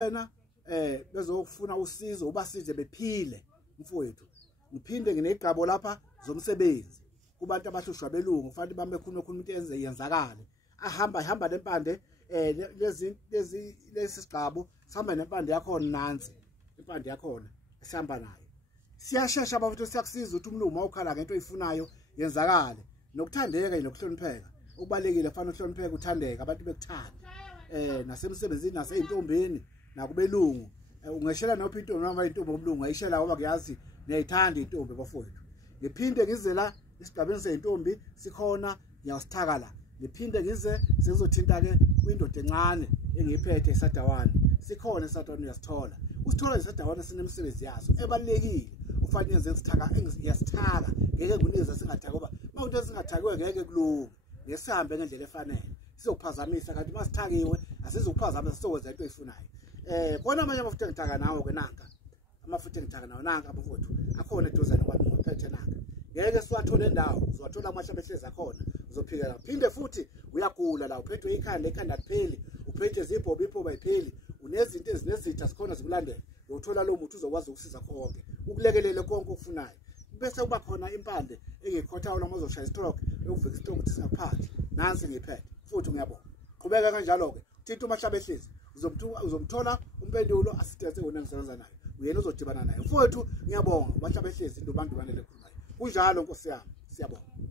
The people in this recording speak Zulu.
wena bezofuna usizo ubasize bephile mfowethu. Ngiphinde nginegqabo lapha zomsebenzi kubantu abahlushwa belungu kufanele bambe khona into yenzakale ahamba lempande lezi sigqabo sihamba nempande yakho nansi impande yakho esihamba nayo siyashesha abafethu siyakusiza ukuthi umlungu awukhala ngento oyifunayo yenzakale nokuthandeka nokuhlonipheka ukubalekile kufanele uhlonipheke uthandeka abantu bekuthanda nasemsebenzini naseyintombeni nakubelungu ungeshela nophi intombi noma intombi omlungu ayishela ngoba kuyazi niyayithanda intombi bafowethu. Ngiphinde ngize la isigabeni seyintombi sikhona ngiyasithaka la ngiphinde ngize sizothinta ke kwindoda encane engiyiphethe eSadawana sikhona eSadawana uyasithola usithola eSadawana sinemsebenzi yaso ebalekile ufanele yenze ngiyasithaka ngeke nguniza singathaka ngoba mawunto singathakiwe ngeke kulunge ngesihambe ngendlela efanele sizokuphazamisa kanti masithakiwe asizokuphazamisa sizokwenza into eyifunayo. Khona amanye amafutha engithaka nawo ke nanka amafutha engithaka nawo nanka abafowethu akhona eduzane kwami ngaphethe nanka ngeke siwathole endawo uzowathola amahlaba ehlezi akhona uzophikela phinde futhi uyagula la uphethwe ikhanda lipheli uphethe izibhobho bayipheli unezinto ezinezitha sikhona zikulandela uyothola lo muntu uzokwazi ukusiza konke ukulekelele konke okufunayo bese kuba khona impande engekhothawo lama uzoshaya istroke ukuvika istroke ukuthi singaphathi nansi ngiphethe futhi ngiyabona qhubeka kanjalo ke thinta umahlaba ehlezi uzomthola umpendulo assistance wona ngisebenza nayo uyena uzodibana naye mfowethu ngiyabonga umahlaba ehlezi into bantu banele khona kunjalo Nkosi yami siyabonga.